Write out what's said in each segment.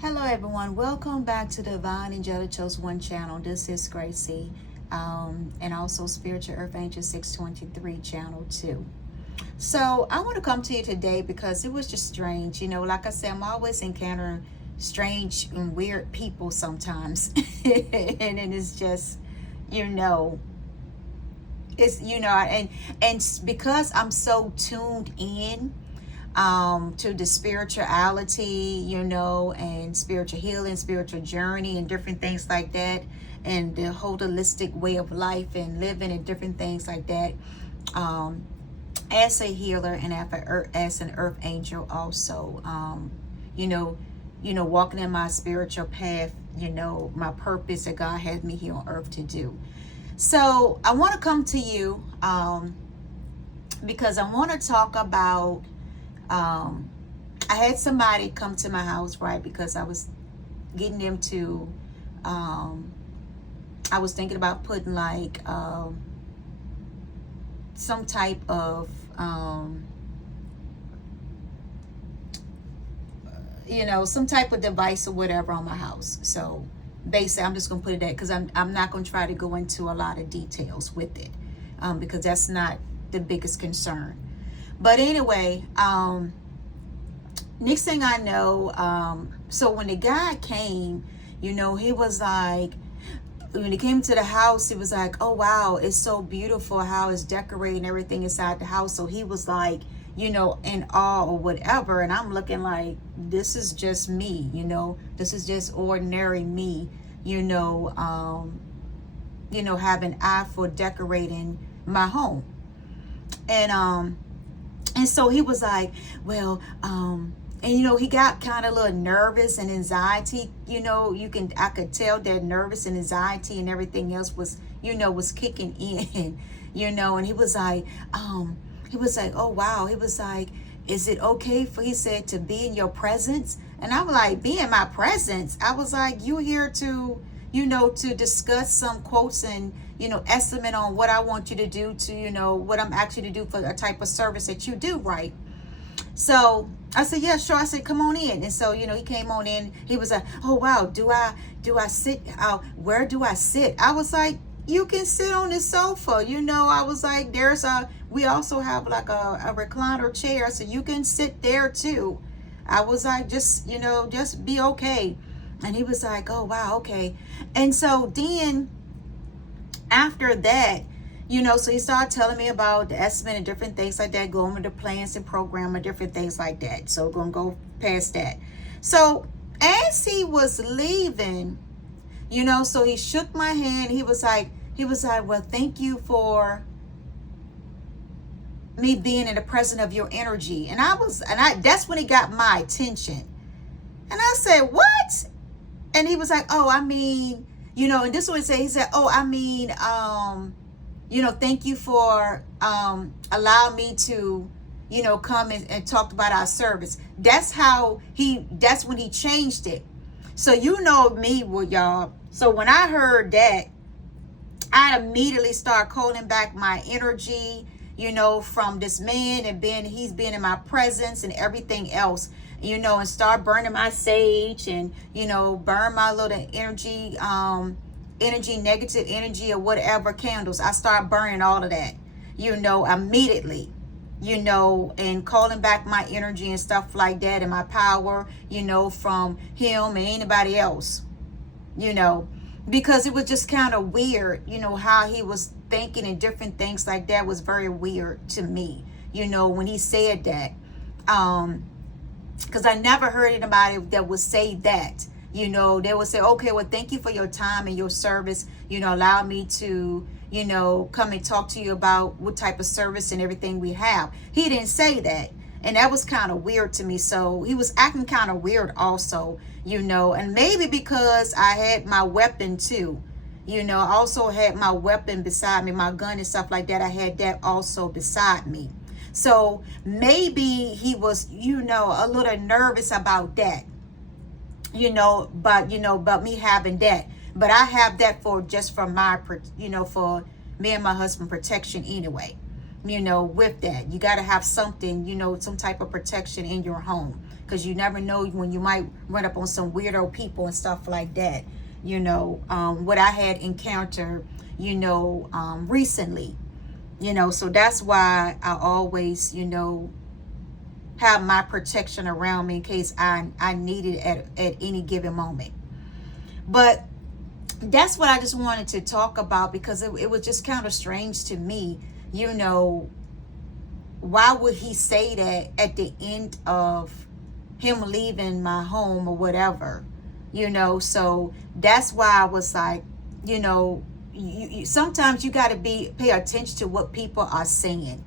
Hello everyone, welcome back to the Divine Angelic Chose One channel. This is Gracie, and also Spiritual Earth Angel 623 channel 2. So I want to come to you today because it was just strange. Like I said, I'm always encountering strange and weird people sometimes. And it's just, you know, it's, and because I'm so tuned in to the spirituality, and spiritual healing, spiritual journey, and different things like that, and the holistic way of life and living and different things like that. As a healer and as an earth angel, also, walking in my spiritual path, my purpose that God has me here on earth to do. So I want to come to you because I want to talk about. I had somebody come to my house, right? Because I was getting them to, I was thinking about putting like some type of, some type of device or whatever on my house. So basically, I'm just going to put it at, because I'm not going to try to go into a lot of details with it, because that's not the biggest concern. But anyway, next thing I know, so when the guy came, he was like, when he came to the house, he was like, oh, wow, it's so beautiful how it's decorating everything inside the house. So he was like, in awe or whatever. And I'm looking like, this is just me, this is just ordinary me, have an eye for decorating my home. And so he was like, well, and he got kind of a little nervous and anxiety. I could tell that nervous and anxiety and everything else was kicking in, and he was like, oh wow. He was like, is it okay he said, to be in your presence? And I was like, be in my presence? I was like, you here to, to discuss some quotes and, estimate on what I want you to do to, what I'm actually to do for a type of service that you do, right? So I said, yeah, sure. I said, come on in. And so, he came on in. He was like, oh, wow, do I sit? Where do I sit? I was like, you can sit on the sofa. I was like, we also have like a recliner chair, so you can sit there too. I was like, just be okay. And he was like, oh, wow, okay. And so then after that, so he started telling me about the estimate and different things like that, going with the plans and program and different things like that. So going to go past that. So as he was leaving, so he shook my hand. He was like, well, thank you for me being in the presence of your energy. And that's when he got my attention. And I said, what? And he was like, oh, I mean, and this is what he said, oh, I mean, thank you for allowing me to, come and talk about our service. That's when he changed it. So me, y'all. So when I heard that, I immediately started calling back my energy, from this man, and he's been in my presence and everything else, and start burning my sage and, burn my little energy, negative energy or whatever candles. I start burning all of that, immediately, and calling back my energy and stuff like that, and my power, from him and anybody else, because it was just kind of weird, how he was thinking and different things like that was very weird to me, when he said that, because I never heard anybody that would say that. They would say, okay, well, thank you for your time and your service, allow me to, come and talk to you about what type of service and everything we have. He didn't say that. And that was kind of weird to me. So he was acting kind of weird also, and maybe because I had my weapon too, I also had my weapon beside me, my gun and stuff like that. I had that also beside me. So maybe he was, a little nervous about that. But me having that, but I have that for my, for me and my husband protection anyway, with that, you got to have something, some type of protection in your home, because you never know when you might run up on some weirdo people and stuff like that. You know, what I had encountered, you know, recently, you know, so that's why I always, you know, have my protection around me in case I need it at any given moment. But that's what I just wanted to talk about, because it was just kind of strange to me, you know, why would he say that at the end of him leaving my home or whatever, you know? So that's why I was like, you know, you sometimes you got to pay attention to what people are saying,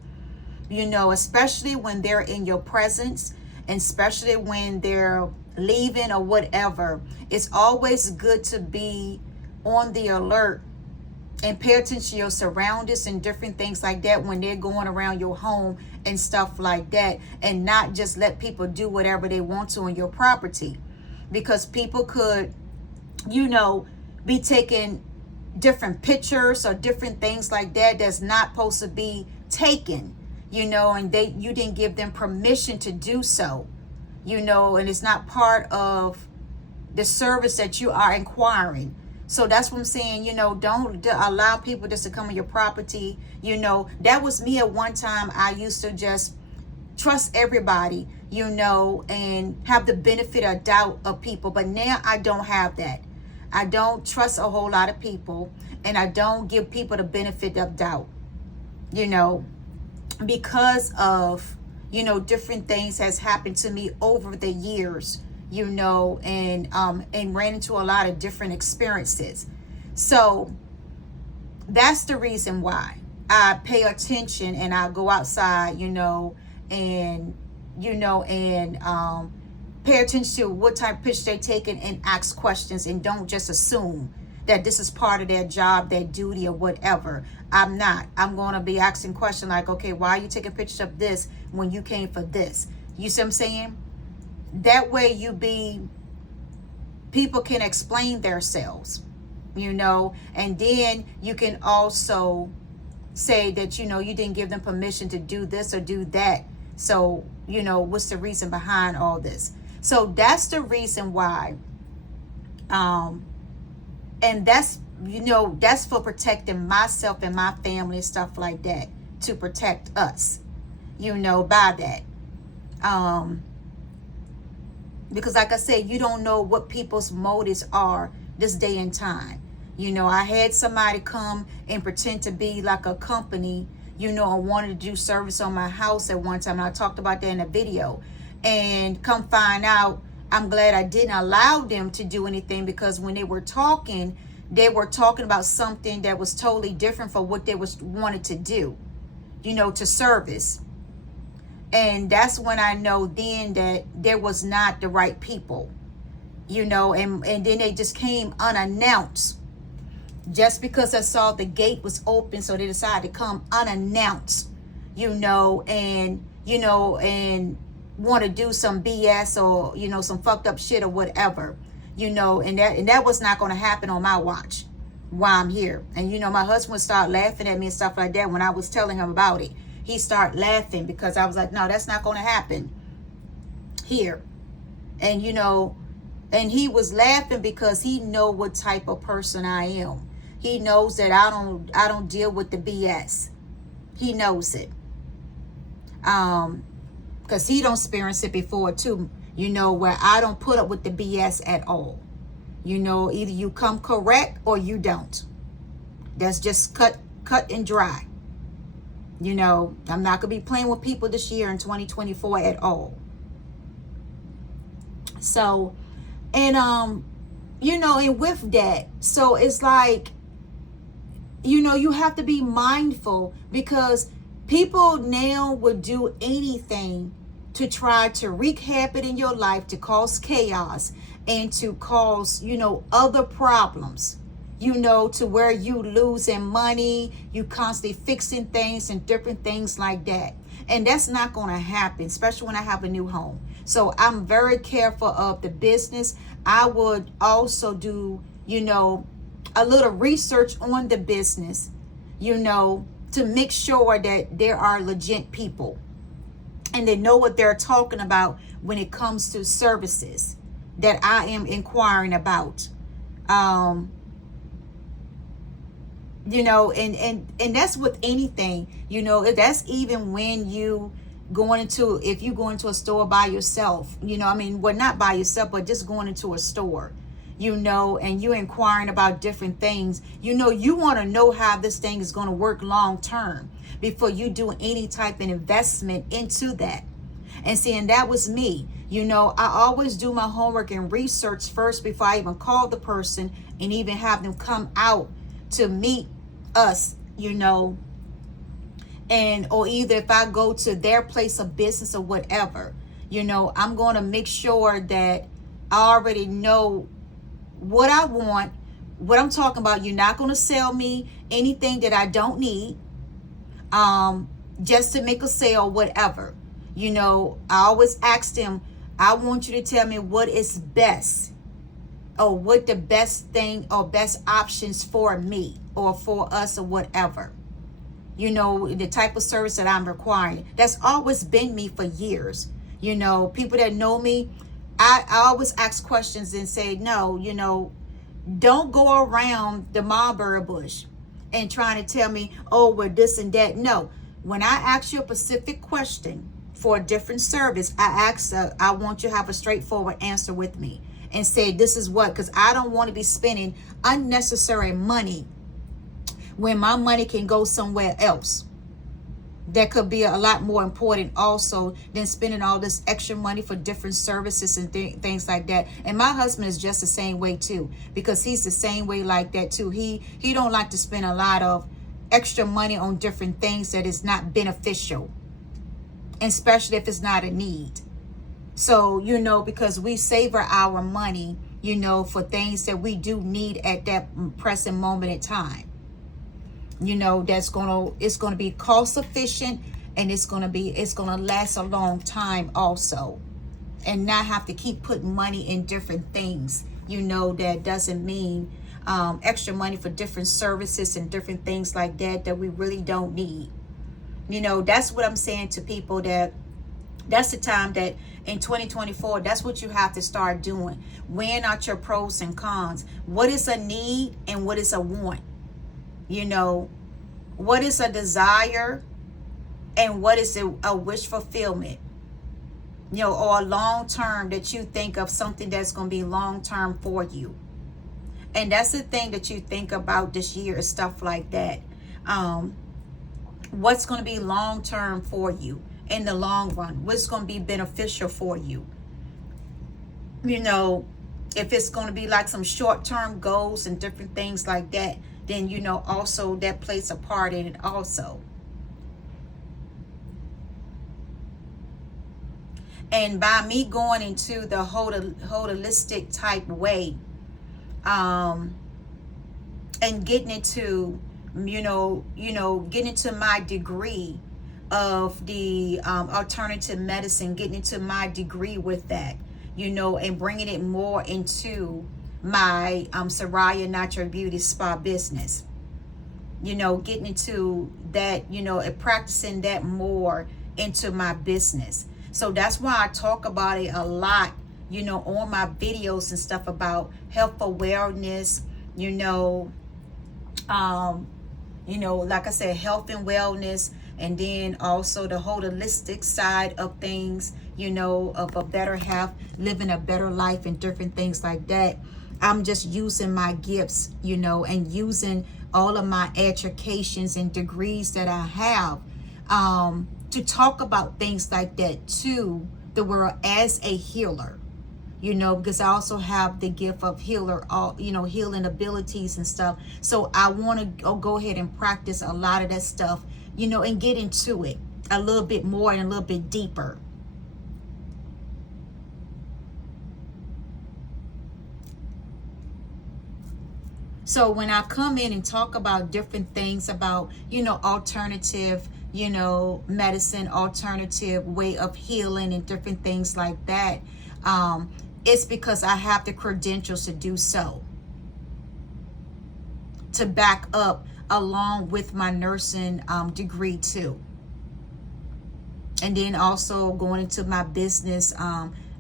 you know, especially when they're in your presence, and especially when they're leaving or whatever. It's always good to be on the alert and pay attention to your surroundings and different things like that when they're going around your home and stuff like that, and not just let people do whatever they want to on your property, because people could, you know, be taking different pictures or different things like that that's not supposed to be taken, you know, and you didn't give them permission to do so, you know, and it's not part of the service that you are inquiring. So that's what I'm saying, you know, don't allow people just to come on your property. You know, that was me at one time. I used to just trust everybody, you know, and have the benefit of doubt of people. But now I don't have that. I don't trust a whole lot of people, and I don't give people the benefit of doubt, you know, because of, you know, different things has happened to me over the years, you know, and ran into a lot of different experiences. So that's the reason why I pay attention, and I go outside, you know, and pay attention to what type of picture they're taking, and ask questions, and don't just assume that this is part of their job, their duty, or whatever. I'm not. I'm going to be asking questions like, okay, why are you taking pictures of this when you came for this? You see what I'm saying? That way people can explain themselves, you know, and then you can also say that, you know, you didn't give them permission to do this or do that. So, you know, what's the reason behind all this? So that's the reason why. And that's, you know, that's for protecting myself and my family and stuff like that, to protect us, you know, by that. Because like I said, you don't know what people's motives are this day and time. You know, I had somebody come and pretend to be like a company, you know, and wanted to do service on my house at one time. And I talked about that in a video. And come find out, I'm glad I didn't allow them to do anything, because when they were talking about something that was totally different from what they wanted to do, you know, to service. And that's when I know then that there was not the right people, you know, and then they just came unannounced, just because I saw the gate was open. So they decided to come unannounced, you know, and want to do some BS or, you know, some fucked up shit or whatever, you know, and that was not going to happen on my watch while I'm here. And, you know, my husband would start laughing at me and stuff like that when I was telling him about it. He started laughing because I was like, no, that's not going to happen here. And, you know, and he was laughing because he know what type of person I am. He knows that I don't deal with the BS. He knows it. Because he don't experience it before too, you know, where I don't put up with the BS at all. You know, either you come correct or you don't. That's just cut and dry. You know, I'm not going to be playing with people this year in 2024 at all. So, and, you know, and with that, so it's like, you know, you have to be mindful, because people now would do anything to try to wreak havoc in your life, to cause chaos, and to cause, you know, other problems, you know, to where you losing money, you constantly fixing things and different things like that. And that's not going to happen, especially when I have a new home. So I'm very careful of the business. I would also do, you know, a little research on the business, you know, to make sure that there are legit people. and they know what they're talking about when it comes to services that I am inquiring about. You know, and that's with anything, you know, that's even when you going into, if you go into a store by yourself, you know, I mean, well, not by yourself, but just going into a store, you know, and you're inquiring about different things, you know, you want to know how this thing is going to work long term before you do any type of investment into that. And seeing that was me, you know, I always do my homework and research first before I even call the person and even have them come out to meet us, you know, and or either if I go to their place of business or whatever, you know, I'm going to make sure that I already know what I want, what I'm talking about. You're not going to sell me anything that I don't need, just to make a sale, whatever. You know, I always ask them, I want you to tell me what is best, or what the best thing or best options for me or for us or whatever. You know, the type of service that I'm requiring. That's always been me for years. You know, people that know me, I always ask questions and say, no, you know, don't go around the mulberry bush and trying to tell me, oh, we're this and that. No, when I ask you a specific question for a different service, I want you to have a straightforward answer with me and say, this is what, because I don't want to be spending unnecessary money when my money can go somewhere else that could be a lot more important also than spending all this extra money for different services and things like that. And my husband is just the same way too, because he's the same way like that too. He don't like to spend a lot of extra money on different things that is not beneficial, especially if it's not a need. So, you know, because we savor our money, you know, for things that we do need at that present moment in time. You know, it's gonna be cost efficient, and it's gonna last a long time also, and not have to keep putting money in different things. You know, that doesn't mean extra money for different services and different things like that we really don't need. You know, that's what I'm saying to people, that's the time that in 2024, that's what you have to start doing. Weighing out your pros and cons. What is a need and what is a want? You know, what is a desire and what is a wish fulfillment? You know, or a long term that you think of something that's going to be long term for you. And that's the thing that you think about this year is stuff like that. What's going to be long term for you in the long run? What's going to be beneficial for you? You know, if it's going to be like some short term goals and different things like that, then, you know, also that plays a part in it also. And by me going into the holistic type way, and getting into, getting into my degree of the alternative medicine, getting into my degree with that, you know, and bringing it more into my Sarai Natural Beauty spa business, you know, getting into that, you know, and practicing that more into my business. So that's why I talk about it a lot, you know, on my videos and stuff about health awareness, like I said, health and wellness, and then also the holistic side of things, you know, of a better health, living a better life and different things like that. I'm just using my gifts, you know, and using all of my educations and degrees that I have to talk about things like that to the world as a healer, you know, because I also have the gift of healing abilities and stuff. So I want to go ahead and practice a lot of that stuff, you know, and get into it a little bit more and a little bit deeper. So when I come in and talk about different things about, you know, alternative, you know, medicine, alternative way of healing and different things like that, it's because I have the credentials to do so, to back up along with my nursing degree too. And then also going into my business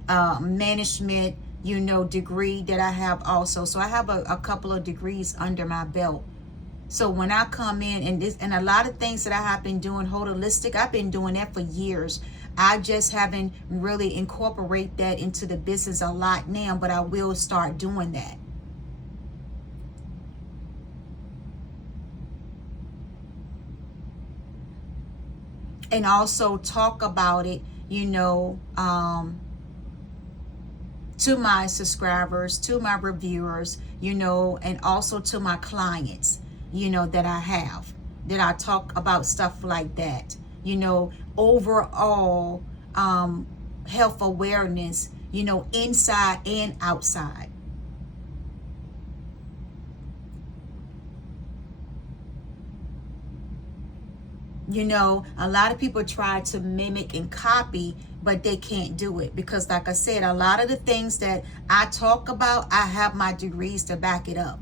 management, degree that I have also. So I have a couple of degrees under my belt. So when I come in, and a lot of things that I have been doing holistic, I've been doing that for years. I just haven't really incorporated that into the business a lot now, but I will start doing that. And also talk about it, to my subscribers, to my reviewers, and also to my clients, that I have, that I talk about stuff like that, overall health awareness, inside and outside. A lot of people try to mimic and copy, but they can't do it because, like I said, a lot of the things that I talk about, I have my degrees to back it up.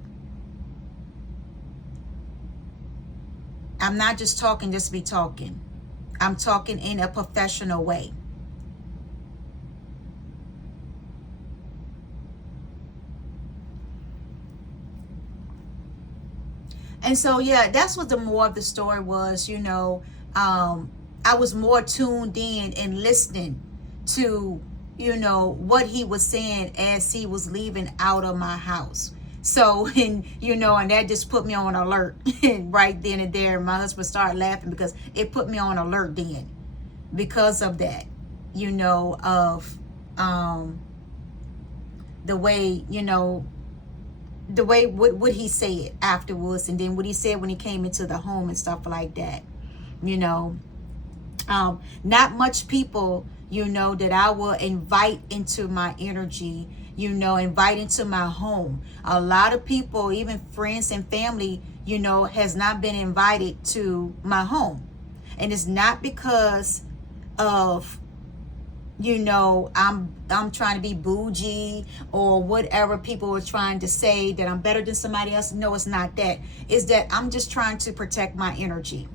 I'm not just talking just to be talking. I'm talking in a professional way. And so, yeah, that's what the more of the story was, I was more tuned in and listening to, what he was saying as he was leaving out of my house. So, and that just put me on alert right then and there. My husband started laughing because it put me on alert then because of that, of the way, the way what he said afterwards, and then what he said when he came into the home and stuff like that. Not much people, that I will invite into my energy, invite into my home. A lot of people, even friends and family, has not been invited to my home. And it's not because of, I'm trying to be bougie or whatever people are trying to say that I'm better than somebody else. No, it's not that. It's that I'm just trying to protect my energy.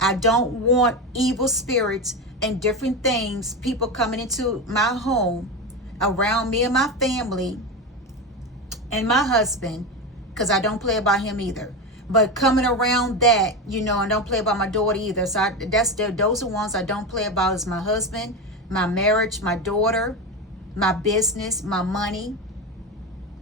I don't want evil spirits and different things, people coming into my home around me and my family and my husband, because I don't play about him either. But coming around that, and don't play about my daughter either. So those are ones I don't play about, is my husband, my marriage, my daughter, my business, my money,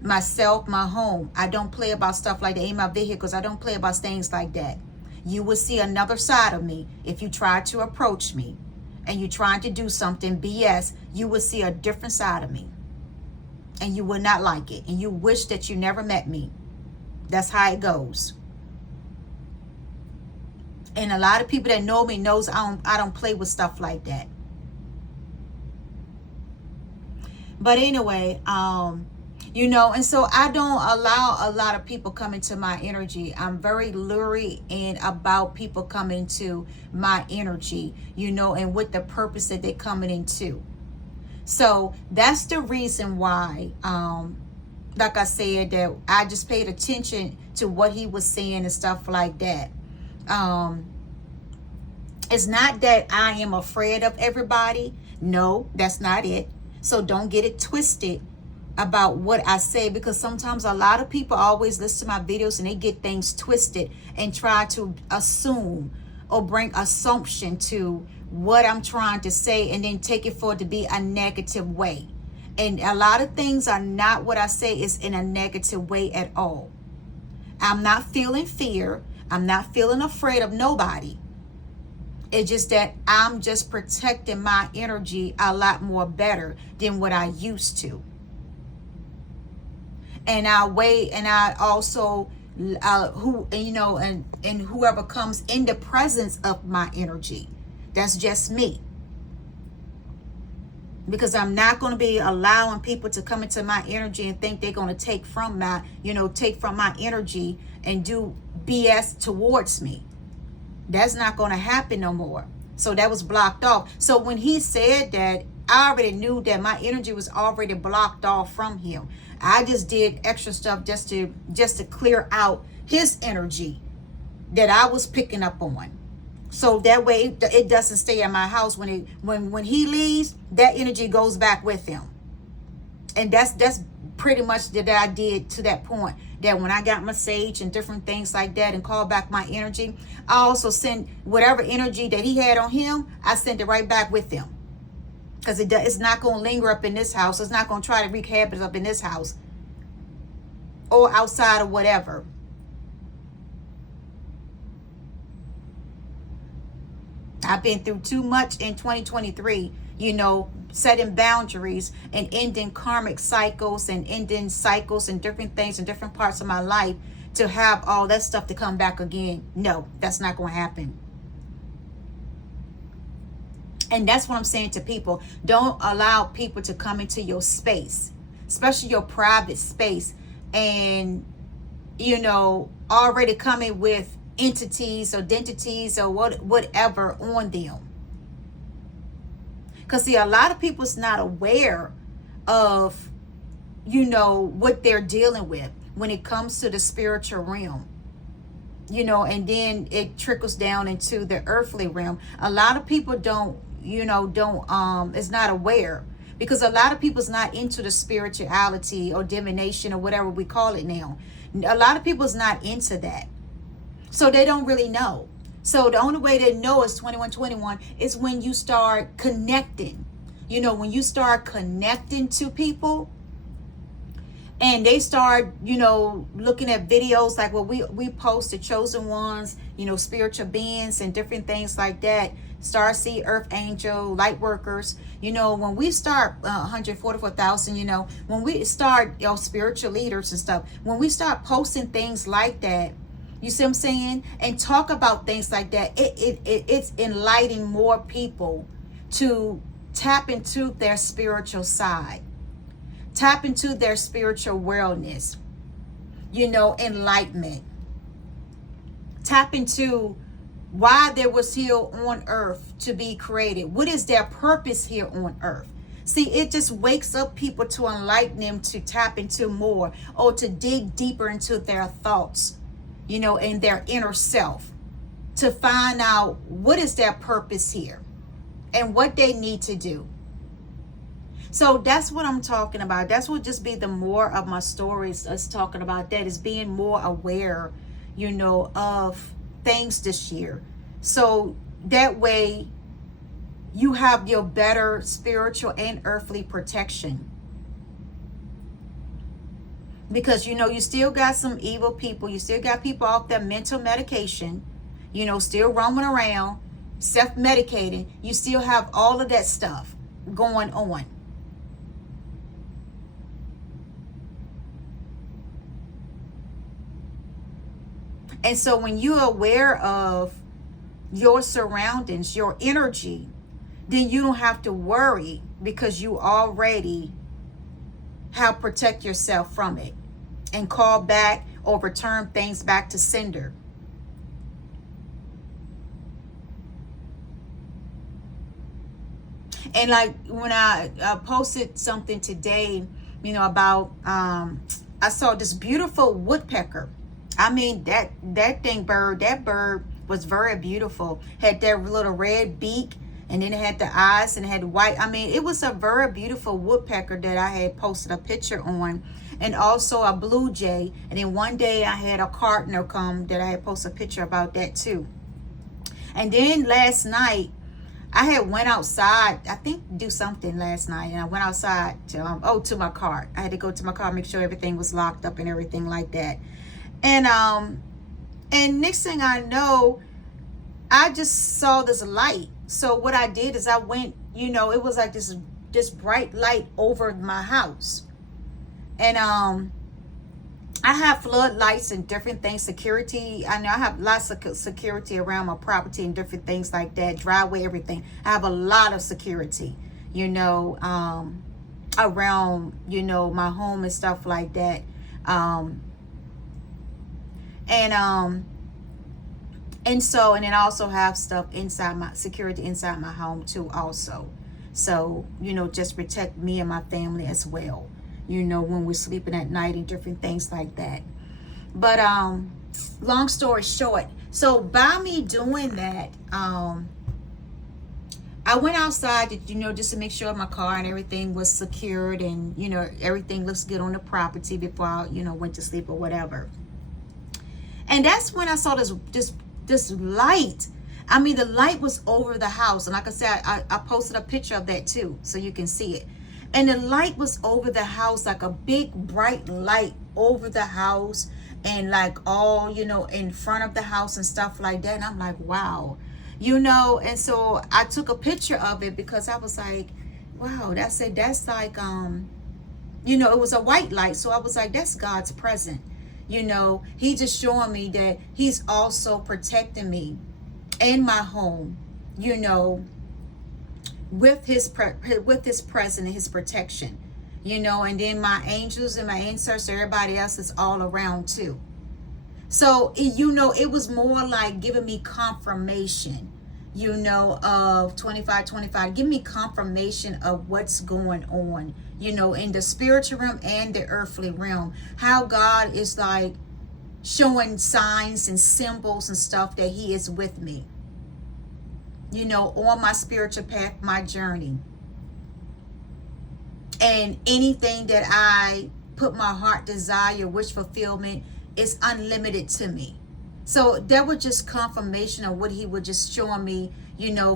myself, my home. I don't play about stuff like that. In my vehicles, I don't play about things like that. You will see another side of me if you try to approach me and you're trying to do something BS. You will see a different side of me, and you will not like it, and you wish that you never met me. That's how it goes. And a lot of people that know me knows I don't play with stuff like that. But anyway, and so I don't allow a lot of people come into my energy. I'm very leery and about people coming into my energy, and with the purpose that they're coming into. So that's the reason why, like I said, that I just paid attention to what he was saying and stuff like that. It's not that I am afraid of everybody. No, that's not it. So don't get it twisted about what I say, because sometimes a lot of people always listen to my videos and they get things twisted and try to assume or bring assumption to what I'm trying to say, and then take it for it to be a negative way. And a lot of things are not what I say is in a negative way at all. I'm not feeling fear. I'm not feeling afraid of nobody. It's just that I'm just protecting my energy a lot more better than what I used to. And I also, and whoever comes in the presence of my energy, that's just me. Because I'm not going to be allowing people to come into my energy and think they're going to take from my energy and do BS towards me. That's not going to happen no more. So that was blocked off. So when he said that, I already knew that my energy was already blocked off from him. I just did extra stuff just to clear out his energy that I was picking up on. So that way it doesn't stay in my house. When he leaves, that energy goes back with him. And that's pretty much that I did to that point. That when I got my sage and different things like that and called back my energy, I also send whatever energy that he had on him, I send it right back with him. Because it's not going to linger up in this house. It's not going to try to wreak havoc up in this house. Or outside or whatever. I've been through too much in 2023, setting boundaries and ending karmic cycles and ending cycles and different things in different parts of my life to have all that stuff to come back again. No, that's not going to happen. And that's what I'm saying to people. Don't allow people to come into your space, especially your private space, and, already coming with entities or identities or whatever on them. Because see, a lot of people's not aware of, what they're dealing with when it comes to the spiritual realm. And then it trickles down into the earthly realm. A lot of people don't is not aware, because a lot of people's not into the spirituality or divination or whatever we call it now. A lot of people's not into that. So they don't really know. So the only way they know is 2121 is when you start connecting. When you start connecting to people and they start, looking at videos like what we post, the chosen ones, spiritual beings and different things like that. Starseed, Earth Angel, light workers. When we start 144,000, when we start, spiritual leaders and stuff, when we start posting things like that, you see what I'm saying? And talk about things like that. It's enlightening more people to tap into their spiritual side. Tap into their spiritual wellness. Enlightenment. Tap into why they was here on earth to be created. What is their purpose here on earth? See, it just wakes up people to enlighten them to tap into more or to dig deeper into their thoughts. In their inner self, to find out what is their purpose here and what they need to do. So that's what I'm talking about. That's what just be the more of my stories, us talking about that, is being more aware, of things this year. So that way you have your better spiritual and earthly protection. Because, you still got some evil people. You still got people off their mental medication, still roaming around, self-medicating. You still have all of that stuff going on. And so when you're aware of your surroundings, your energy, then you don't have to worry, because you already have protect yourself from it and call back or return things back to sender. And like when I posted something today, about I saw this beautiful woodpecker. I mean, that bird was very beautiful. Had that little red beak, and then it had the eyes, and it had white. I mean, it was a very beautiful woodpecker that I had posted a picture on, and also a blue jay. And then one day I had a cardinal come that I had posted a picture about that too. And then last night I had went outside, I think do something last night, and I went outside to my car. I had to go to my car, make sure everything was locked up and everything like that. And next thing I know, I just saw this light. So what I did is I went, it was like this bright light over my house. And I have floodlights and different things, security. I know I have lots of security around my property and different things like that, driveway, everything. I have a lot of security, around, my home and stuff like that. And then I also have stuff inside my security inside my home too also. So, just protect me and my family as well, when we're sleeping at night and different things like that. But long story short, So by me doing that, I went outside to, just to make sure my car and everything was secured, and, everything looks good on the property before I, went to sleep or whatever. And that's when I saw this light. I mean, the light was over the house. And like I said, I posted a picture of that too, so you can see it. And the light was over the house, like a big bright light over the house, and like all, in front of the house and stuff like that. And I'm like, wow, and so I took a picture of it because I was like, wow, that's like, it was a white light. So I was like, that's God's presence. He just showing me that he's also protecting me and my home, with his presence and his protection, and then my angels and my ancestors, everybody else is all around too. So, it was more like giving me confirmation, of 25, give me confirmation of what's going on, in the spiritual realm and the earthly realm, how God is like showing signs and symbols and stuff that he is with me, on my spiritual path, my journey. And anything that I put my heart desire, wish fulfillment, is unlimited to me. So that was just confirmation of what he was just showing me,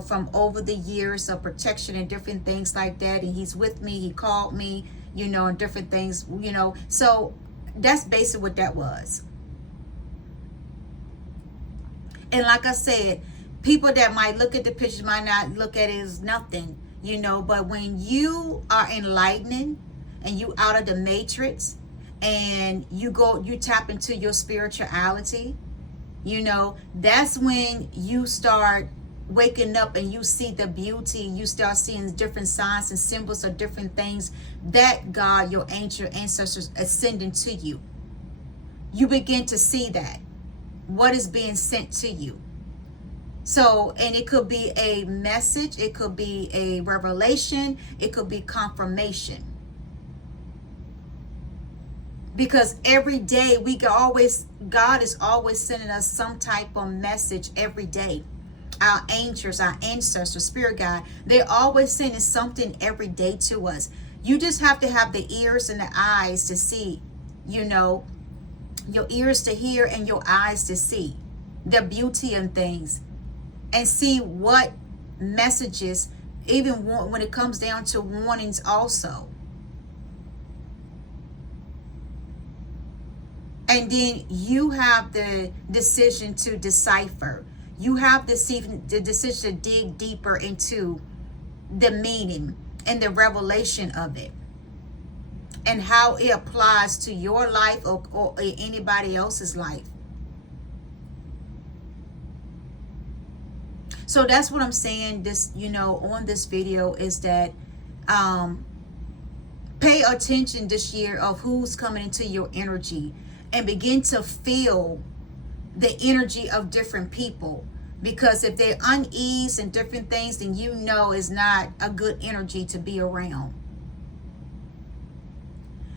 from over the years of protection and different things like that. And he's with me, he called me, and different things, so that's basically what that was. And like I said, people that might look at the pictures might not look at it as nothing, but when you are enlightening and you out of the matrix and you tap into your spirituality, that's when you start waking up and you see the beauty. You start seeing different signs and symbols of different things that God, your ancient ancestors, are sending to you. You begin to see that what is being sent to you. So, and it could be a message, it could be a revelation, it could be confirmation. Because every day God is always sending us some type of message every day. Our angels, our ancestors, spirit guide, they're always sending something every day to us. You just have to have the ears and the eyes to see, your ears to hear and your eyes to see the beauty in things. And see what messages, even when it comes down to warnings also. And then you have the decision to decipher. You have the decision to dig deeper into the meaning and the revelation of it, and how it applies to your life or anybody else's life. So that's what I'm saying this, on this video, is that pay attention this year of who's coming into your energy, and begin to feel the energy of different people. Because if they're unease and different things, then it's not a good energy to be around.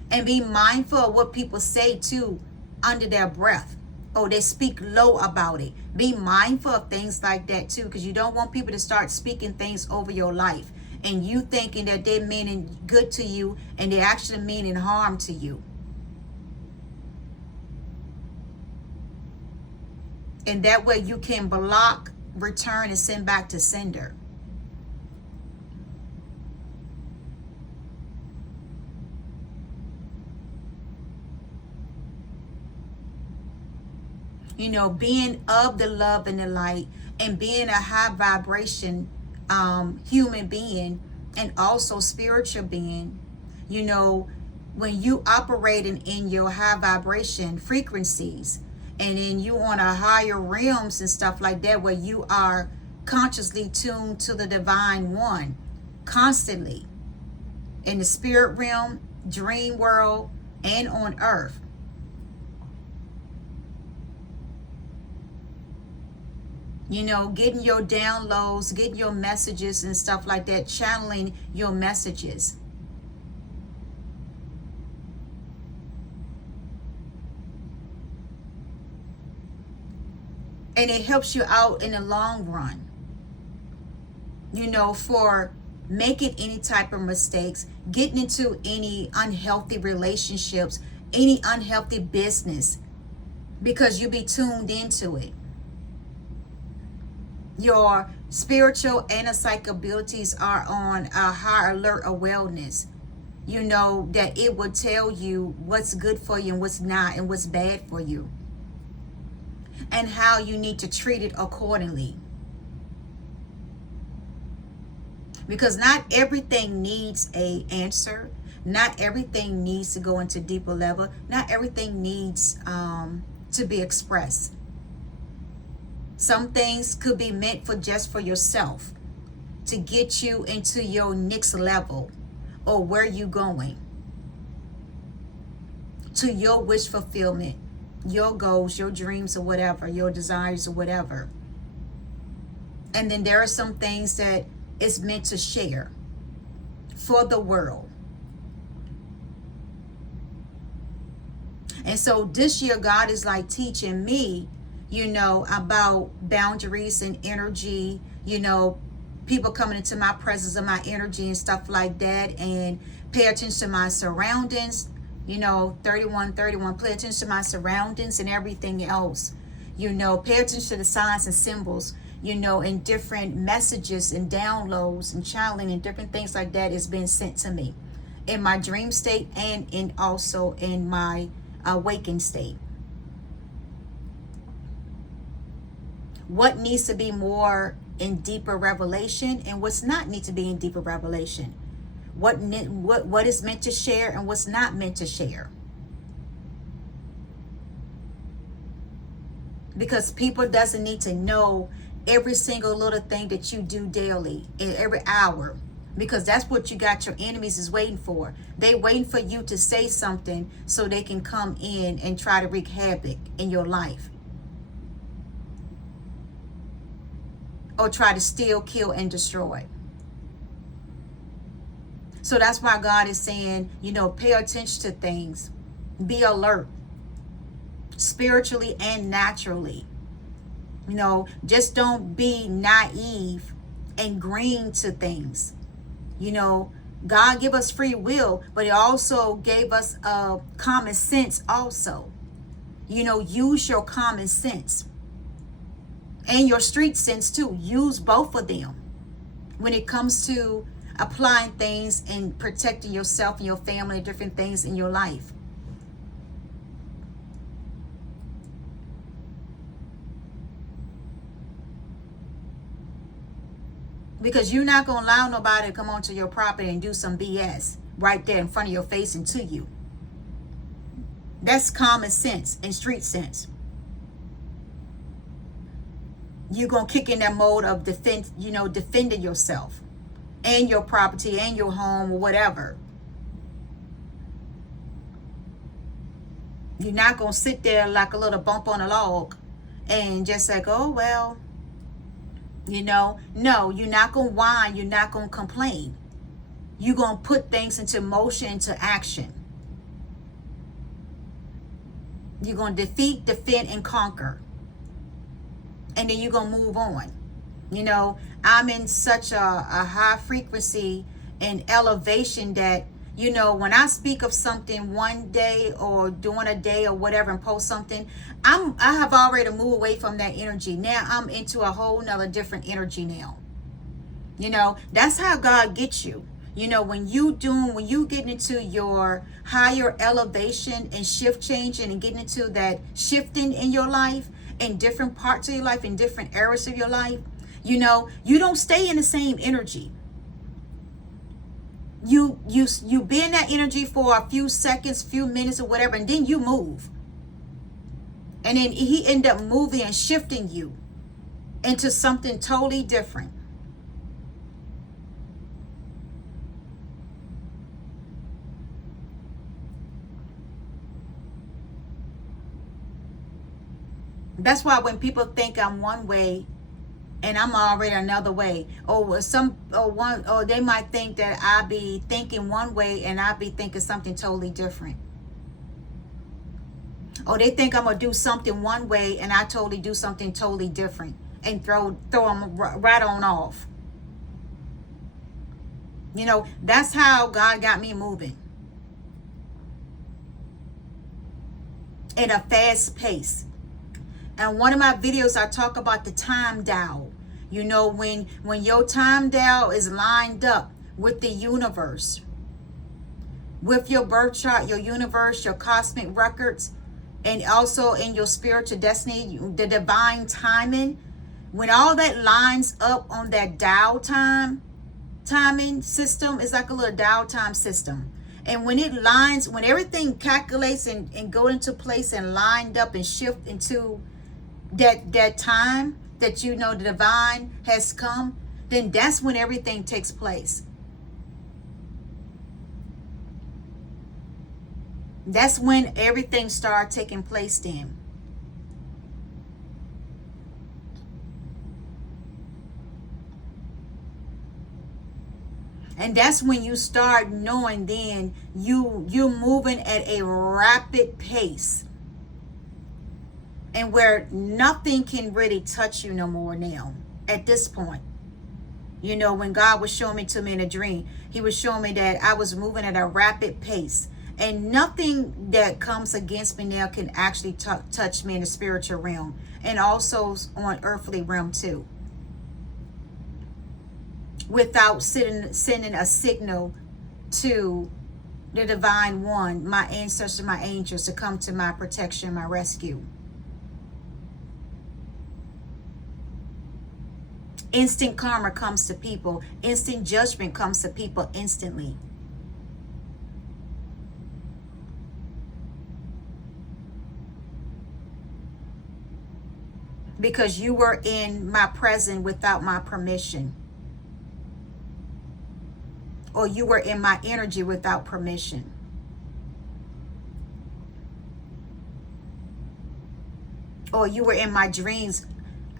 And be mindful of what people say too under their breath. Oh, they speak low about it. Be mindful of things like that too, because you don't want people to start speaking things over your life and you thinking that they're meaning good to you and they're actually meaning harm to you. And that way you can block, return, and send back to sender. Being of the love and the light, and being a high vibration human being, and also spiritual being, when you operating in your high vibration frequencies, and then you on a higher realms and stuff like that, where you are consciously tuned to the divine one constantly in the spirit realm, dream world, and on earth. Getting your downloads, getting your messages and stuff like that, channeling your messages. And it helps you out in the long run, you know, for making any type of mistakes, getting into any unhealthy relationships, any unhealthy business, because you'll be tuned into it. Your spiritual and psychic abilities are on a high alert awareness. You know that it will tell you what's good for you and what's not, and what's bad for you, and how you need to treat it accordingly. Because not everything needs an answer. Not everything needs to go into deeper level. Not everything needs to be expressed. Some things could be meant for just for yourself, to get you into your next level, or where you going, to your wish fulfillment, your goals, your dreams, or whatever, your desires, or whatever. And then there are some things that is meant to share for the world. And so this year, God is like teaching me, you know, about boundaries and energy, you know, people coming into my presence and my energy and stuff like that, and pay attention to my surroundings, you know, 31, pay attention to my surroundings and everything else, you know, pay attention to the signs and symbols, you know, and different messages and downloads and channeling and different things like that is being sent to me in my dream state and in also in my awakened state. What needs to be more in deeper revelation and what's not need to be in deeper revelation. What is meant to share and what's not meant to share. Because people doesn't need to know every single little thing that you do daily, every hour. Because that's what you got your enemies is waiting for. They waiting for you to say something so they can come in and try to wreak havoc in your life. Or try to steal, kill, and destroy. So that's why God is saying, you know, pay attention to things. Be alert. Spiritually and naturally. You know, just don't be naive and green to things. You know, God give us free will, but He also gave us common sense also. You know, use your common sense. And your street sense too. Use both of them when it comes to applying things and protecting yourself and your family and different things in your life. Because you're not going to allow nobody to come onto your property and do some BS right there in front of your face and to you. That's common sense and street sense. You're going to kick in that mode of defending yourself and your property and your home or whatever. You're not going to sit there like a little bump on a log and just like, oh, well, you know. No, you're not going to whine. You're not going to complain. You're going to put things into motion, into action. You're going to defeat, defend, and conquer. And then you're going to move on. You know, I'm in such a high frequency and elevation that, you know, when I speak of something one day or during a day or whatever and post something, I have already moved away from that energy. Now I'm into a whole nother different energy now. You know, that's how God gets you. You know, when you get into your higher elevation and shift changing and getting into that shifting in your life, in different parts of your life, in different areas of your life, you know, you don't stay in the same energy. You be in that energy for a few seconds, few minutes or whatever, and then you move. And then He end up moving and shifting you into something totally different. That's why when people think I'm one way and I'm already another way, or they might think that I be thinking one way and I be thinking something totally different. Or they think I'm going to do something one way and I totally do something totally different and throw them right on off. You know, that's how God got me moving. In a fast pace. And one of my videos, I talk about the time dial. You know, when your time dial is lined up with the universe, with your birth chart, your universe, your cosmic records, and also in your spiritual destiny, the divine timing, when all that lines up on that dial timing system, it's like a little dial time system. And when it lines, when everything calculates and go into place and lined up and shift into that time that you know the divine has come, then that's when everything takes place. That's when everything starts taking place then. And that's when you start knowing then you're moving at a rapid pace. And where nothing can really touch you no more now at this point. You know, when God was showing me to me in a dream, he was showing me that I was moving at a rapid pace. And nothing that comes against me now can actually touch me in the spiritual realm. And also on earthly realm too. Without sending a signal to the divine one, my ancestors, my angels, to come to my protection, my rescue. Instant karma comes to people. Instant judgment comes to people instantly. Because you were in my presence without my permission. Or you were in my energy without permission. Or you were in my dreams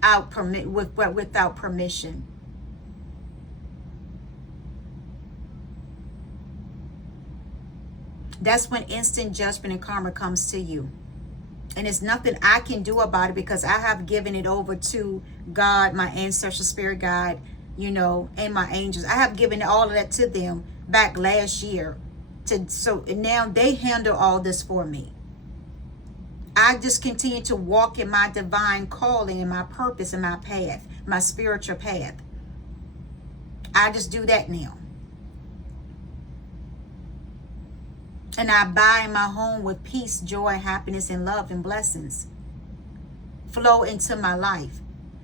without permission. That's when instant judgment and karma comes to you. And it's nothing I can do about it because I have given it over to God, my ancestral spirit guide, you know, and my angels. I have given all of that to them back last year. So now they handle all this for me. I just continue to walk in my divine calling and my purpose and my path, my spiritual path. I just do that now. And I abide in my home with peace, joy, happiness, and love and blessings flow into my life.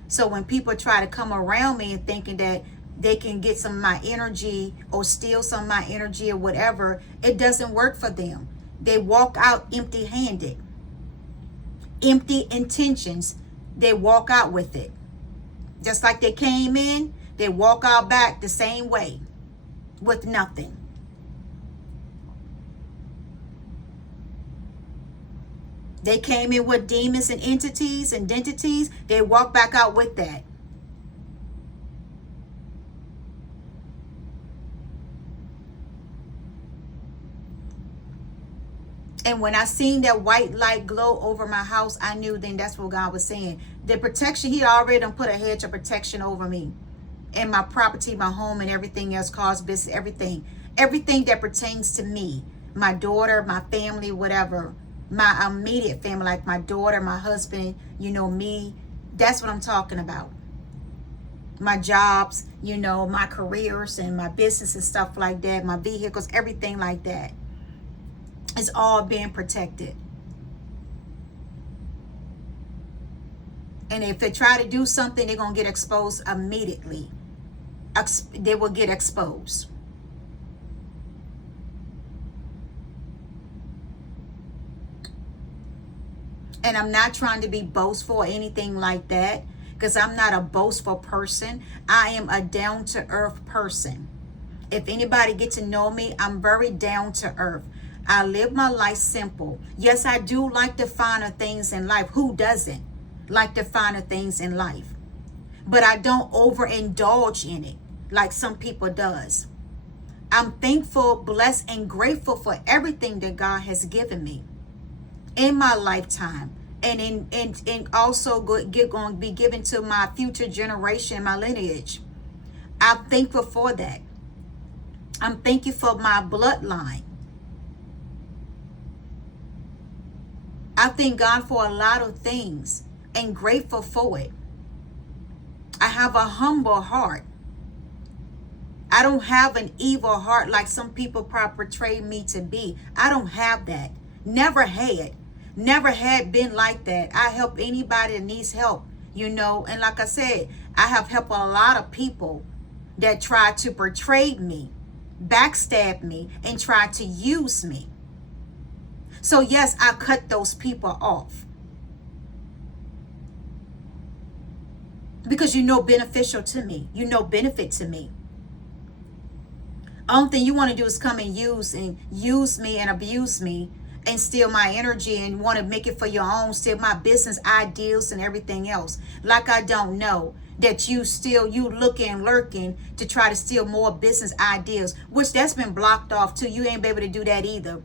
So when people try to come around me and thinking that they can get some of my energy or steal some of my energy or whatever, it doesn't work for them. They walk out empty-handed. Empty intentions, they walk out with it. Just like they came in, they walk out back the same way with nothing. They came in with demons and entities and identities. They walk back out with that. And when I seen that white light glow over my house, I knew then that's what God was saying. The protection, he already done put a hedge of protection over me and my property, my home, and everything else, cars, business, everything. Everything that pertains to me, my daughter, my family, whatever. My immediate family, like my daughter, my husband, you know, me. That's what I'm talking about. My jobs, you know, my careers and my business and stuff like that. My vehicles, everything like that. It's all being protected. And if they try to do something, they're going to get exposed immediately. They will get exposed. And I'm not trying to be boastful or anything like that, because I'm not a boastful person. I am a down-to-earth person. If anybody get to know me, I'm very down-to-earth. I live my life simple. Yes, I do like the finer things in life. Who doesn't like the finer things in life? But I don't overindulge in it like some people does. I'm thankful, blessed, and grateful for everything that God has given me. in my lifetime, and in also going to be given to my future generation, my lineage. I'm thankful for that. I'm thankful for my bloodline. I thank God for a lot of things and grateful for it. I have a humble heart. I don't have an evil heart like some people portray me to be. I don't have that. Never had. Never had been like that. I help anybody that needs help, And like I said, I have helped a lot of people that try to portray me, backstab me, and try to use me. So yes, I cut those people off. Because beneficial to me. Benefit to me. Only thing you want to do is come and use me and abuse me and steal my energy and want to make it for your own, steal my business ideals and everything else. Like I don't know that you looking, lurking to try to steal more business ideas, which that's been blocked off too. You ain't be able to do that either.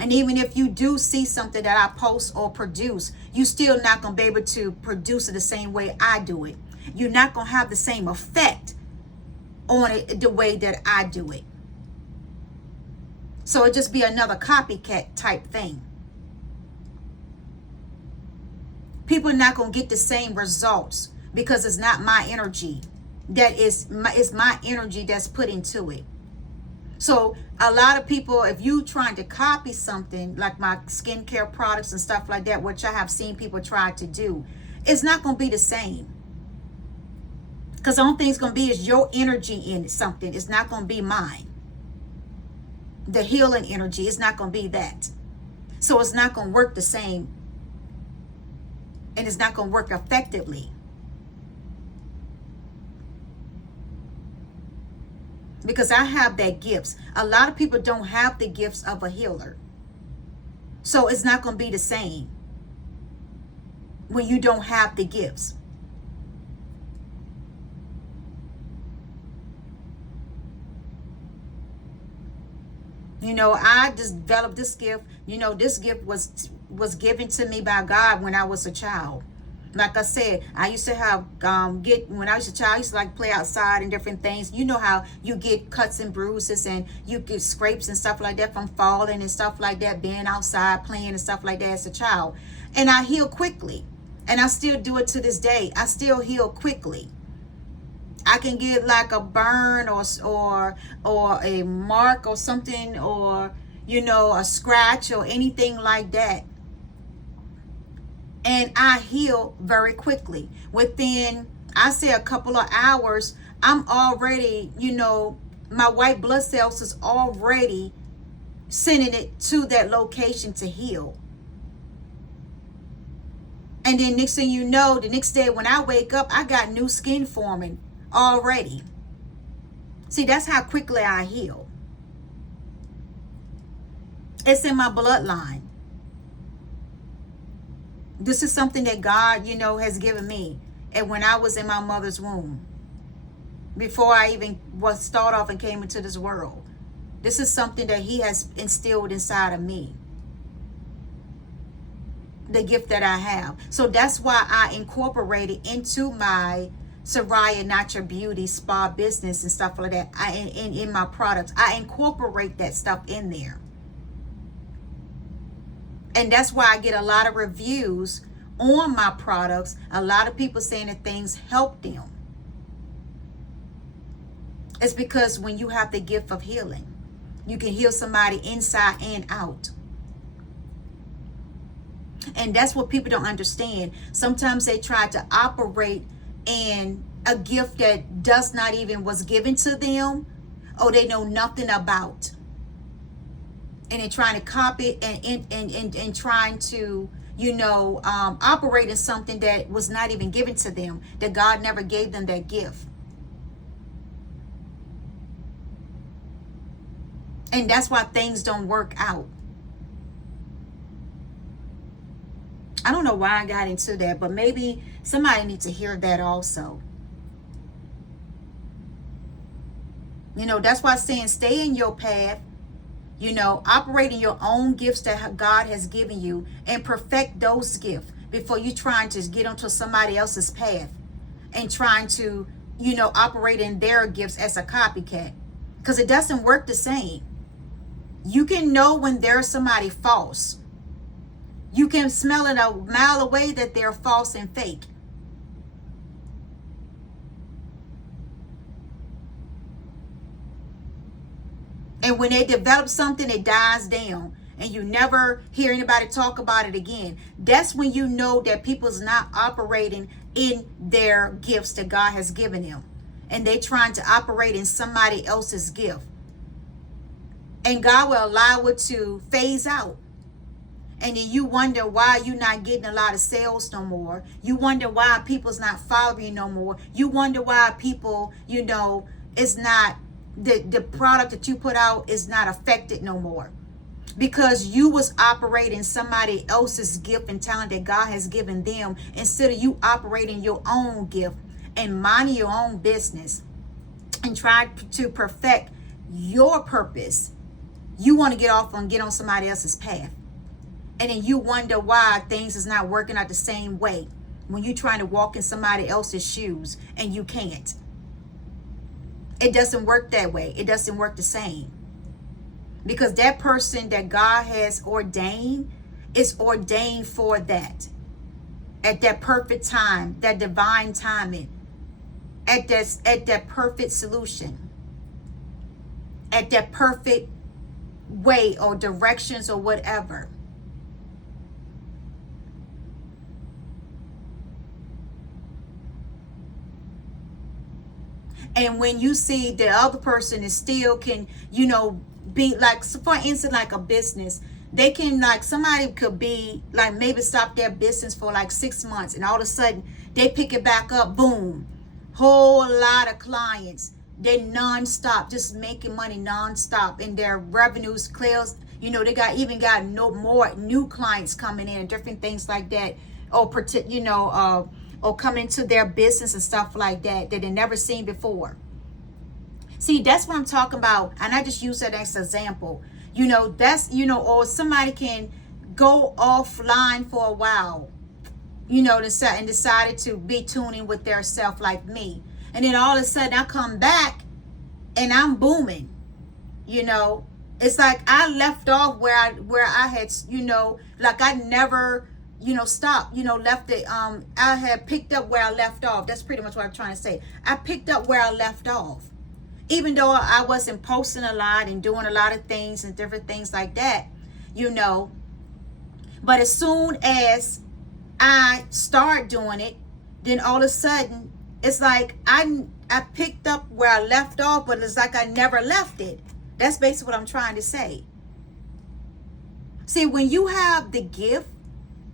And even if you do see something that I post or produce, you still not going to be able to produce it the same way I do it. You're not going to have the same effect on it the way that I do it. So it just be another copycat type thing. People are not going to get the same results because it's not my energy. It's my energy that's put into it. So a lot of people, if you trying to copy something like my skincare products and stuff like that, which I have seen people try to do, it's not going to be the same. Because the only thing it's going to be is your energy in something. It's not going to be mine. The healing energy is not going to be that. So it's not going to work the same. And it's not going to work effectively. Because I have that gifts. A lot of people don't have the gifts of a healer. So it's not going to be the same when you don't have the gifts. I just developed this gift. This gift was given to me by God when I was a child. Like I said, I used to have when I was a child, I used to like play outside and different things. You know how you get cuts and bruises and you get scrapes and stuff like that from falling and stuff like that, being outside playing and stuff like that as a child. And I heal quickly. And I still do it to this day. I still heal quickly. I can get like a burn or a mark or something, or a scratch or anything like that, and I heal very quickly. Within, I say, a couple of hours, I'm already, my white blood cells is already sending it to that location to heal. And then next thing you know, the next day when I wake up, I got new skin forming already. See, that's how quickly I heal. It's in my bloodline. This is something that God, has given me. And when I was in my mother's womb, before I even start off and came into this world, this is something that He has instilled inside of me. The gift that I have. So that's why I incorporated into my Sarai Natural Beauty spa business and stuff like that. In my products, I incorporate that stuff in there. And that's why I get a lot of reviews on my products. A lot of people saying that things help them. It's because when you have the gift of healing, you can heal somebody inside and out. And that's what people don't understand. Sometimes they try to operate in a gift that does not even was given to them, or they know nothing about. And they're trying to copy it and trying to, operate in something that was not even given to them, that God never gave them that gift. And that's why things don't work out. I don't know why I got into that, but maybe somebody needs to hear that also. That's why I'm saying stay in your path. You know, operate in your own gifts that God has given you and perfect those gifts before you trying to get onto somebody else's path and trying to, you know, operate in their gifts as a copycat, because it doesn't work the same. You can know when there's somebody false. You can smell it a mile away that they're false and fake. And when they develop something, it dies down and you never hear anybody talk about it again. That's when you know that people's not operating in their gifts that God has given them. And they trying to operate in somebody else's gift. And God will allow it to phase out. And then you wonder why you're not getting a lot of sales no more. You wonder why people's not following you no more. You wonder why people, you know, it's not, the product that you put out is not affected no more. Because you was operating somebody else's gift and talent that God has given them, instead of you operating your own gift and minding your own business and try to perfect your purpose. You want to get on somebody else's path. And then you wonder why things is not working out the same way when you're trying to walk in somebody else's shoes and you can't. It doesn't work that way. It doesn't work the same. Because that person that God has ordained is ordained for that. At that perfect time, that divine timing, at that perfect solution, at that perfect way or directions or whatever. And when you see the other person is still can, you know, be like, for instance, like a business, they can, like, somebody could be like, maybe stop their business for like 6 months, and all of a sudden they pick it back up, boom, whole lot of clients. They non-stop, just making money non-stop, and their revenues clears. You know, they even got no more new clients coming in and different things like that, or you know, or come into their business and stuff like that they never seen before. See, that's what I'm talking about. And I just use that as an example. You know, that's, you know, or somebody can go offline for a while, you know, and decided to be tuning with their self like me. And then all of a sudden I come back and I'm booming. You know, it's like I left off where I had, you know, like I never, you know, stopped, you know, left it. I had picked up where I left off. That's pretty much what I'm trying to say. I picked up where I left off. Even though I wasn't posting a lot and doing a lot of things and different things like that, you know. But as soon as I start doing it, then all of a sudden, it's like I picked up where I left off, but it's like I never left it. That's basically what I'm trying to say. See, when you have the gift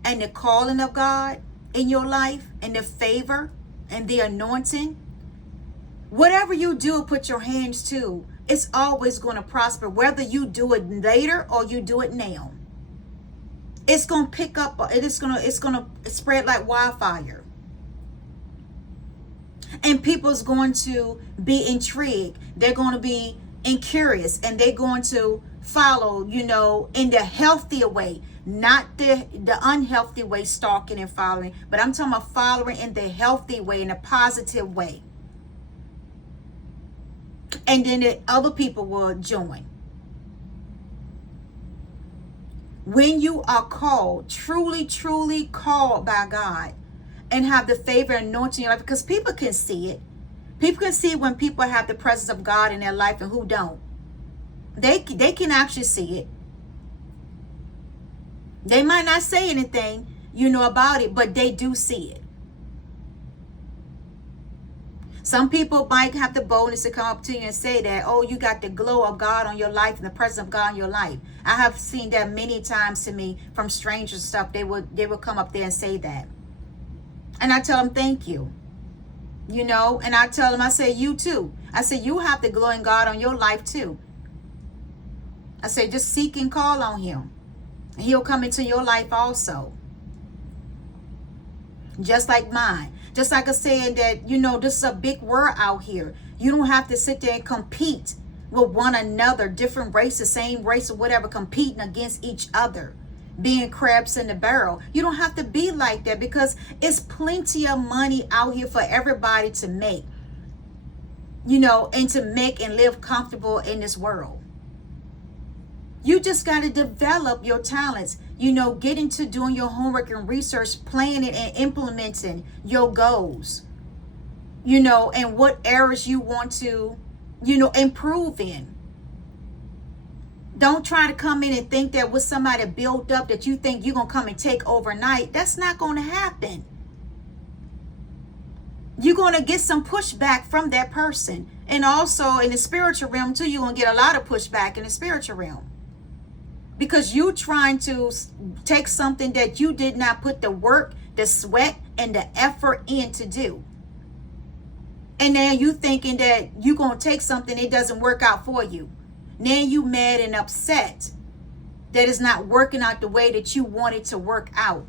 and the calling of God in your life, and the favor and the anointing, whatever you do, put your hands to, it's always going to prosper, whether you do it later or you do it now. It's going to pick up, it's going to spread like wildfire. And people's going to be intrigued. They're going to be curious, and they're going to follow, you know, in the healthier way, not the unhealthy way, stalking and following, but I'm talking about following in the healthy way, in a positive way. And then the other people will join. When you are called, truly, truly called by God, and have the favor and anointing in your life, because people can see it. People can see when people have the presence of God in their life and who don't. They can actually see it. They might not say anything, you know, about it, but they do see it. Some people might have the boldness to come up to you and say that, oh, you got the glow of God on your life and the presence of God in your life. I have seen that many times to me from strangers and stuff. They would come up there and say that. And I tell them, thank you. You know, and I tell them, I say, you too. I say, you have the glow in God on your life too. I say, just seek and call on him, and he'll come into your life also. Just like mine. Just like I said that, you know, this is a big world out here. You don't have to sit there and compete with one another, different races, same race or whatever, competing against each other, being crabs in the barrel. You don't have to be like that, because it's plenty of money out here for everybody to make, you know, and to make and live comfortable in this world. You just got to develop your talents, you know, get into doing your homework and research, planning and implementing your goals, you know, and what areas you want to, you know, improve in. Don't try to come in and think that with somebody built up that you think you're going to come and take overnight. That's not going to happen. You're going to get some pushback from that person. And also in the spiritual realm too, you're going to get a lot of pushback in the spiritual realm. Because you trying to take something that you did not put the work, the sweat, and the effort in to do. And then you thinking that you're going to take something, it doesn't work out for you. Now you mad and upset that it's not working out the way that you want it to work out.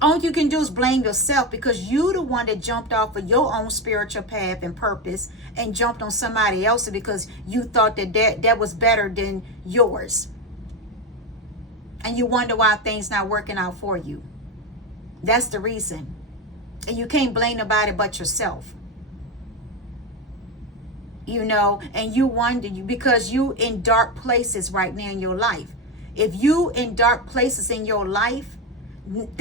All you can do is blame yourself, because you the one that jumped off of your own spiritual path and purpose and jumped on somebody else because you thought that was better than yours. And you wonder why things not working out for you. That's the reason. And you can't blame nobody but yourself. You know, and you wonder, because you in dark places right now in your life. If you in dark places in your life, good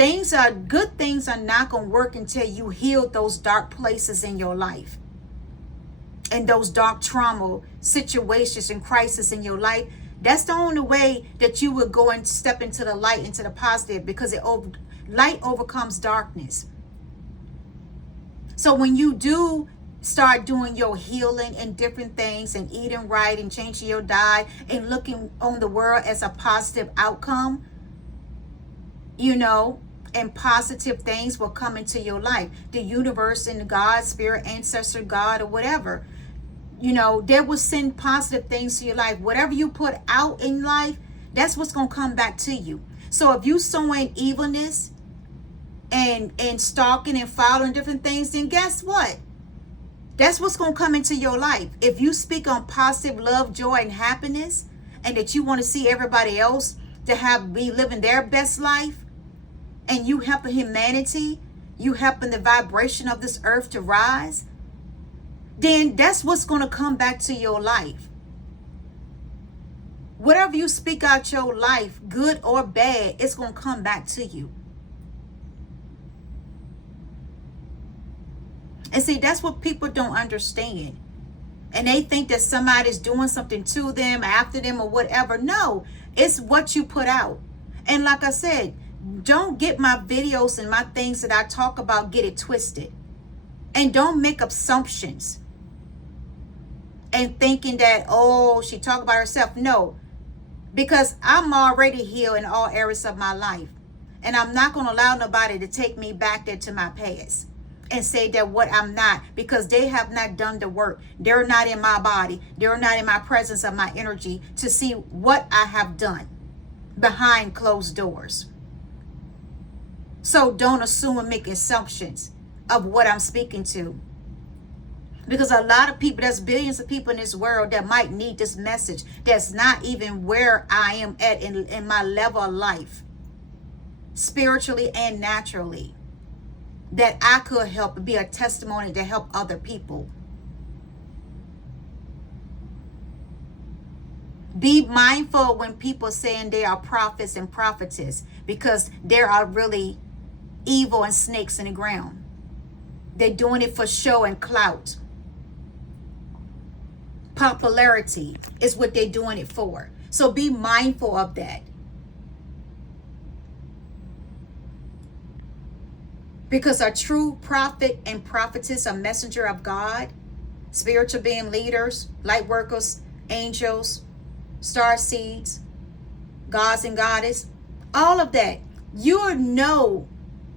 things are not going to work until you heal those dark places in your life. And those dark trauma situations and crises in your life. That's the only way that you will go and step into the light, into the positive, because light overcomes darkness. So when you do start doing your healing and different things and eating right and changing your diet and looking on the world as a positive outcome, you know, and positive things will come into your life. The universe and God, spirit, ancestor, God, or whatever, you know, they will send positive things to your life. Whatever you put out in life, that's what's going to come back to you. So if you sowing evilness and stalking and following different things, then guess what? That's what's going to come into your life. If you speak on positive love, joy, and happiness, and that you want to see everybody else to be living their best life, and you helping humanity, you helping the vibration of this earth to rise, then that's what's going to come back to your life. Whatever you speak out your life, good or bad, it's going to come back to you. And see, that's what people don't understand. And they think that somebody's doing something to them, after them, or whatever. No, it's what you put out. And like I said, don't get my videos and my things that I talk about, get it twisted. And don't make assumptions. And thinking that, oh, she talked about herself. No, because I'm already healed in all areas of my life. And I'm not going to allow nobody to take me back there to my past and say that what I'm not, because they have not done the work. They're not in my body. They're not in my presence of my energy to see what I have done behind closed doors. So don't assume and make assumptions of what I'm speaking to. Because a lot of people, there's billions of people in this world that might need this message that's not even where I am at in my level of life, spiritually and naturally, that I could help and be a testimony to help other people. Be mindful when people saying they are prophets and prophetess, because there are really evil and snakes in the ground. They're doing it for show and clout. Popularity is what they're doing it for. So be mindful of that. Because a true prophet and prophetess, a messenger of God, spiritual being leaders, light workers, angels, star seeds, gods and goddess, all of that, you'll know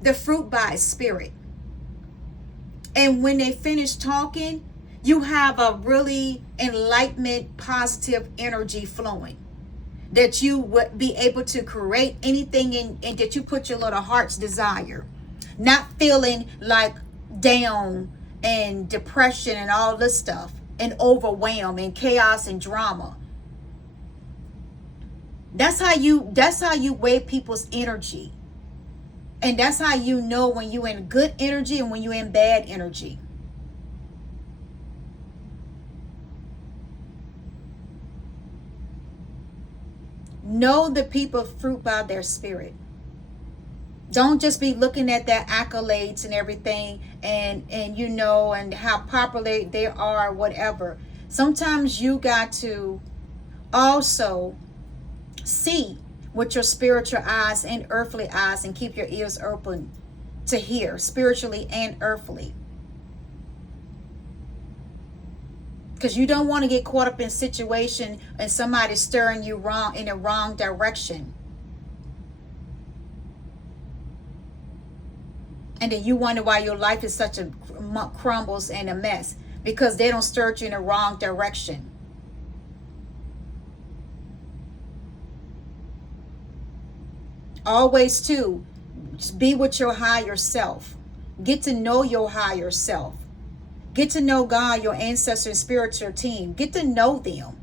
the fruit by spirit. And when they finish talking, you have a really enlightenment, positive energy flowing, that you would be able to create anything in that you put your little heart's desire. Not feeling like down and depression and all this stuff. and overwhelm and chaos and drama. That's how you weigh people's energy. And that's how you know when you're in good energy and when you're in bad energy. Know the people's fruit by their spirit. Don't just be looking at their accolades and everything and and how popular they are, whatever. Sometimes you got to also see with your spiritual eyes and earthly eyes and keep your ears open to hear spiritually and earthly. Because you don't want to get caught up in a situation and somebody stirring you wrong in the wrong direction. And then you wonder why your life is such a crumbles and a mess. Because they don't stir you in the wrong direction. Always too, be with your higher self. Get to know your higher self. Get to know God, your ancestor and spiritual team. Get to know them.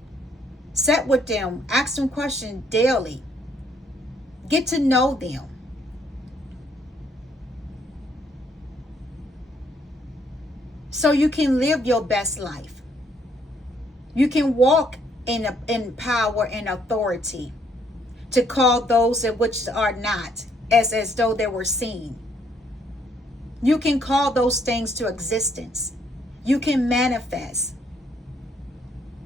Sit with them. Ask them questions daily. Get to know them. So you can live your best life. You can walk in power and authority to call those that which are not as though they were seen. You can call those things to existence. You can manifest.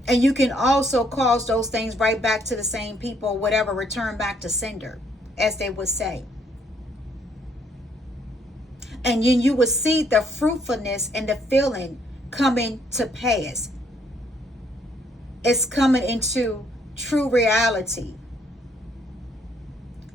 And you can also cause those things right back to the same people, whatever, return back to sender, as they would say. And then you will see the fruitfulness and the feeling coming to pass. It's coming into true reality.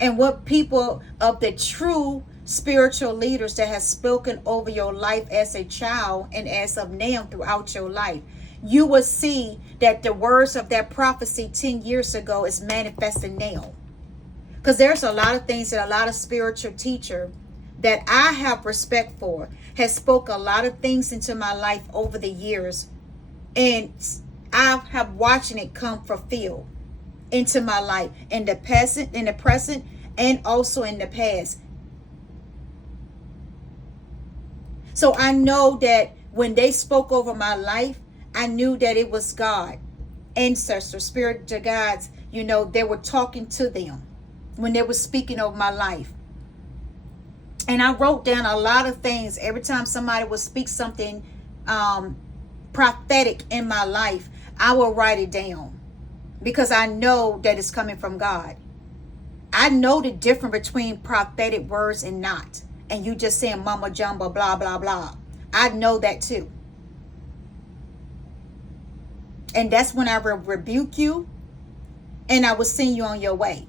And what people of the true spiritual leaders that has spoken over your life as a child and as of now throughout your life, you will see that the words of that prophecy 10 years ago is manifesting now. Because there's a lot of things that a lot of spiritual teacher that I have respect for has spoke a lot of things into my life over the years, and I have watching it come fulfilled into my life in the present, and also in the past. So I know that when they spoke over my life, I knew that it was God, ancestors, spiritual guides. They were talking to them when they were speaking over my life. And I wrote down a lot of things every time somebody would speak something prophetic in my life. I will write it down because I know that it's coming from God. I know the difference between prophetic words and not. And you just saying mama jumbo, blah, blah, blah. I know that too. And that's when I will rebuke you and I will send you on your way.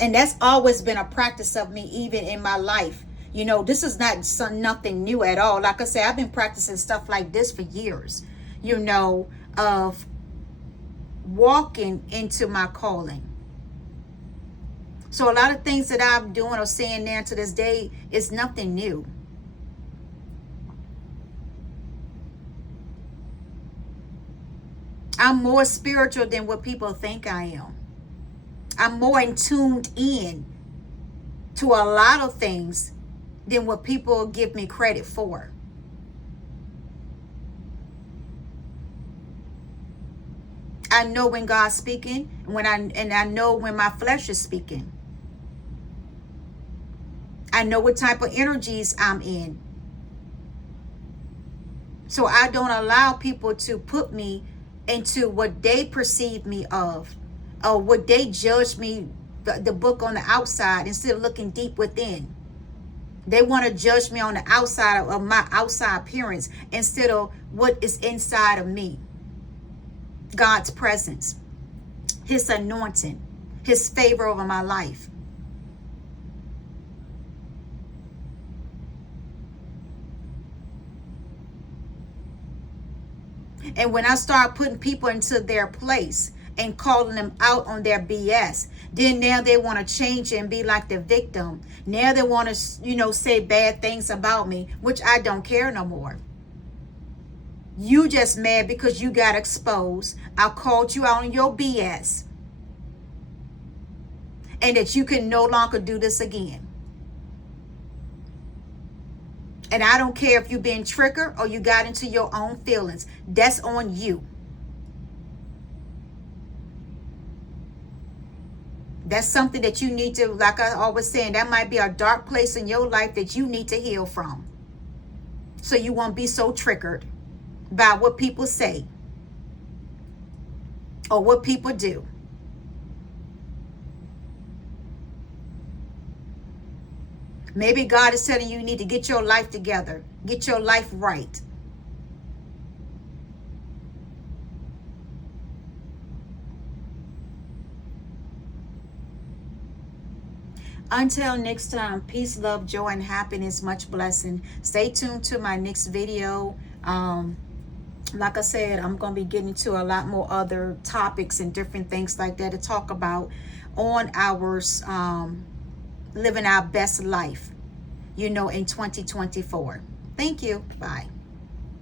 And that's always been a practice of me, even in my life. This is not nothing new at all. Like I said, I've been practicing stuff like this for years, of walking into my calling. So a lot of things that I'm doing or saying now to this day is nothing new. I'm more spiritual than what people think I am. I'm more tuned in to a lot of things than what people give me credit for. I know when God's speaking, and I know when my flesh is speaking. I know what type of energies I'm in. So I don't allow people to put me into what they perceive me of, or what they judge me, the book on the outside, instead of looking deep within. They want to judge me on the outside of my outside appearance instead of what is inside of me. God's presence, his anointing, his favor over my life. And when I start putting people into their place and calling them out on their BS. Then now they want to change and be like the victim. Now they want to, you know, say bad things about me, which I don't care no more. You just mad because you got exposed. I called you out on your BS. And that you can no longer do this again. And I don't care if you've been triggered or you got into your own feelings. That's on you. That's something that you need to, like I always saying, that might be a dark place in your life that you need to heal from. So you won't be so triggered by what people say or what people do. Maybe God is telling you you need to get your life together. Get your life right. Until next time, peace, love, joy, and happiness. Much blessing. Stay tuned to my next video. Like I said, I'm going to be getting to a lot more other topics and different things like that to talk about on our living our best life, you know, in 2024. Thank you. Bye.